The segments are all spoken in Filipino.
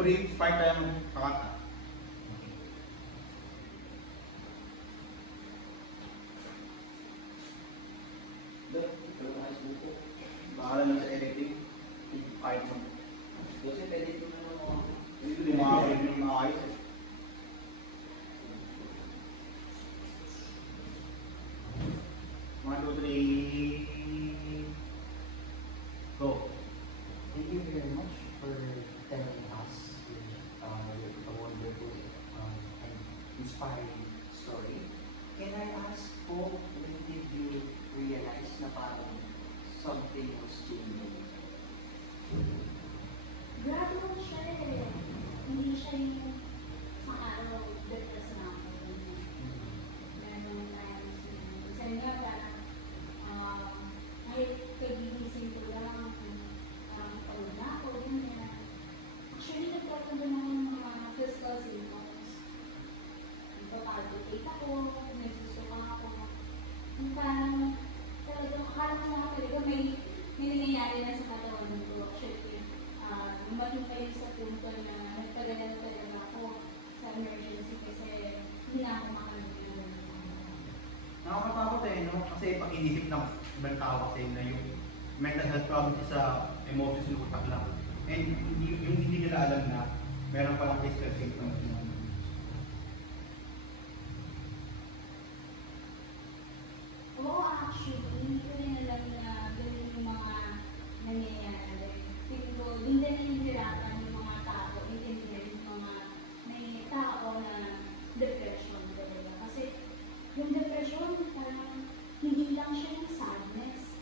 brief spark tayo ng kakata. Bahala lang sa editing. Kahit mo. Kasi pwede ko na ako. Dito din makakawin yung mga ayos eh. One, two, three. Go. Thank you very much for telling us your wonderful and inspiring story. Can I ask po, when did you realize na parang something was changing? Gradual siya eh. Hindi siya yung sa araw, depress na ako. Meron times na, kasi nga parang, kahit kagigising ko lang, parang pagod na ako, ganyan. Actually, nagtatanggol ako ng mga physical symptoms. Nagpapalpitate ako, nagsusuka ako. Yung parang, talagang akala mo na talaga may nangyayari na sa katawan ko. Actually, lumating kayo sa punto na nagpagalan talaga ako sa emergency kasi hindi na ako makalimutan. Nakakatakot eh, no? Kasi pag inisip ng ibang tao kasi na yung mental health problems sa emotions ng utak lang. And yung hindi nila alam na meron palang physical symptoms mo. Oo, actually, hindi ko rin alam na ganun yung mga nangyayari. Feeling ko, doon din nahihirapan yung mga tao, intindihan yung mga may tao na depression talaga. Kasi yung depression, parang hindi lang siya yung sadness.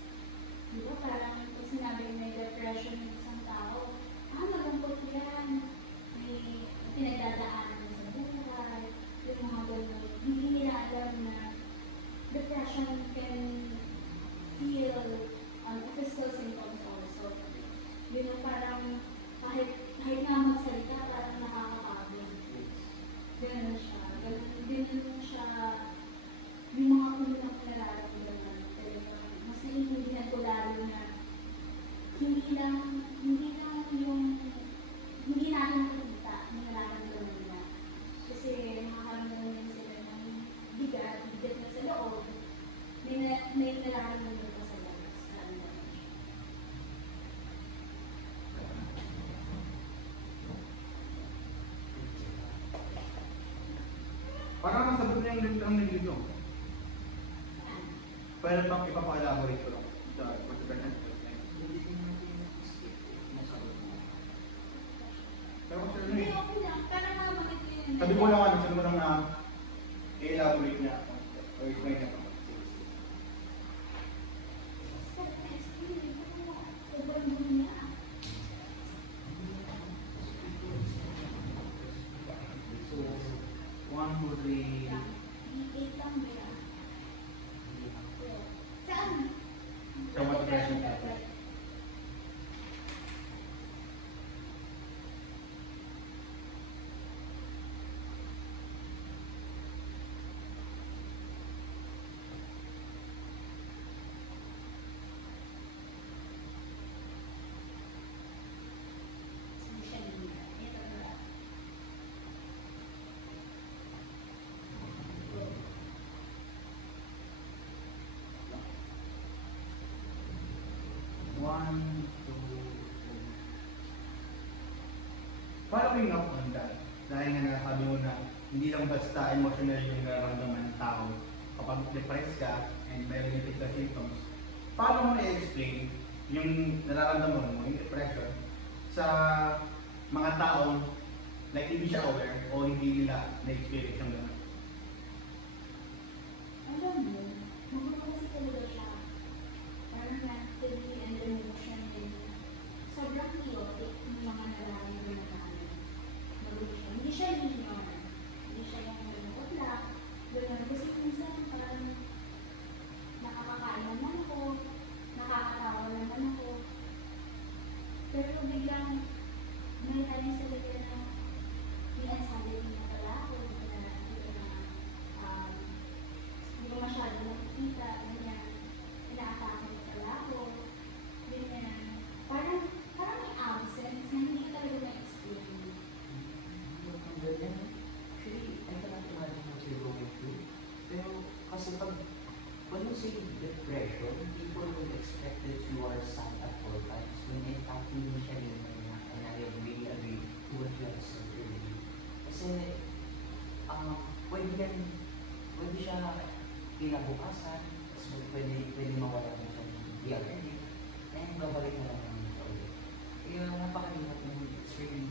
Di ba? Parang kung sinabi may depression ng isang tao, malungkot yan. May pinagdadaanan sa buhay, yung mga ganun. Hindi nila alam na depression can feel physical symptoms also. Yun yung parang kahit nga magsalita, parang nakakapagod. Ganun siya. Ganun siya. Yung mga unang nararamdaman. Mas naiintindihan ko lalo na hindi lang hindi natin nakikita yung nararamdaman nila. Kasi nakakaramdaman nila sila ng bigat na sa loob. May nararamdaman pa sa labas. Parang nasabot na yung lintang na dito. Pero pang ipapa-elaborate ko lang sa particular health. Hindi ko na-skip nasagot mo. Pero kasi ano Hindi, eh. okay lang. Parang mabanggit ko yun. Sabi ko lang ano, sabi ko lang na i-elaborate niya ako. O explain niya ako. Sobrang dumi niya. So, 1, 2, 3. Eight lang ba yan? Saan? Sa mga depression ka. Hindi siya linya. Ito na. One, two, three. Following up on that, dahil nga nasabi mo na hindi lang basta emotional yung nararamdaman ng tao kapag depressed ka and meron yung physical symptoms, paano mo na-explain yung nararamdaman mo, yung depression, sa mga taong like hindi siya aware o hindi nila na-experience yung gano'n? Alam mo, magulo kasi talaga siya. Parang mentally and emotionally. Sobrang chaotic yung mga nararamdaman namin. Magulo siya. Hindi siya linear. Hindi siya yung malungkot lang. Ganun. Kasi minsan parang nakakakain naman ako, nakakatawa naman ako. Pero biglang may tayo sa liga na may anxiety na pala ako. Hindi ko masyado kinabukasan, tapos pwede mawala na siya ng DRD, and babalik na lang namin siya ulit. Kaya napakahirap na it's really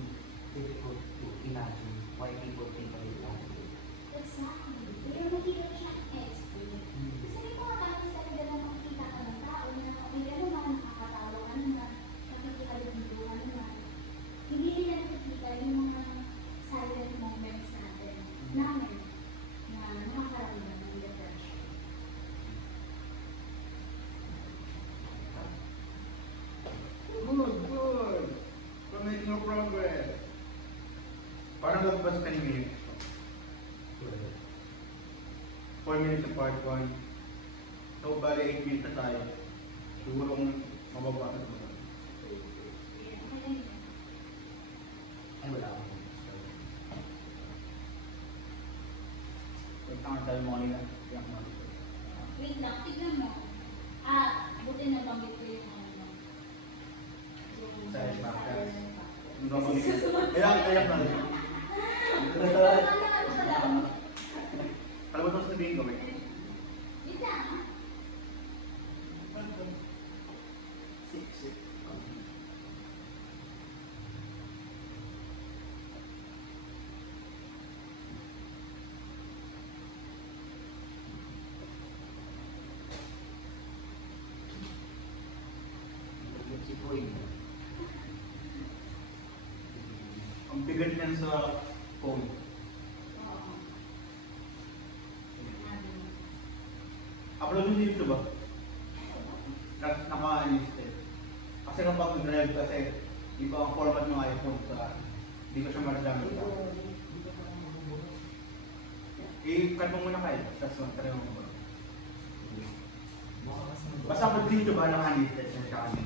difficult to imagine why people think of it that way. Exactly. Pero mahirap siyang explain. Kasi may mga times talaga na makikita ka ng tao na okay ka naman, nakakatawa ka naman, nakikipagbido ka naman. Hindi nila nakikita yung mga silent moments namin na nakakaramdam ng depression. Good. We're making no progress. Parang lagpas ka ni minutes. 4 minutes sa part 1. So, bali 8 minutes na tayo. Siguro kung mababa ka naman. Ay, wala akong story. Wait, tanga tayo mo kanina. Tiyak mo. Wait lang, tignan mo. Buti na banggit ko yung ano. Yung Silent factors. silent factors. Hindi ka mag-isip. Kaya na rin. Alam mo ito sabihin ko, wait. Wait lang, ha? Sip. Si Boy. Ang bigat niyan sa phone. Oo. Upload mo sa YouTube ba? Naka-listed. Kasi kapag nag-drive kasi, iba ang format ng iPhone sa hindi ko siya maragamit. I-cut mo muna kayo, tapos magtry mo muna. Basta pag dito ba naka-listed siya kanina?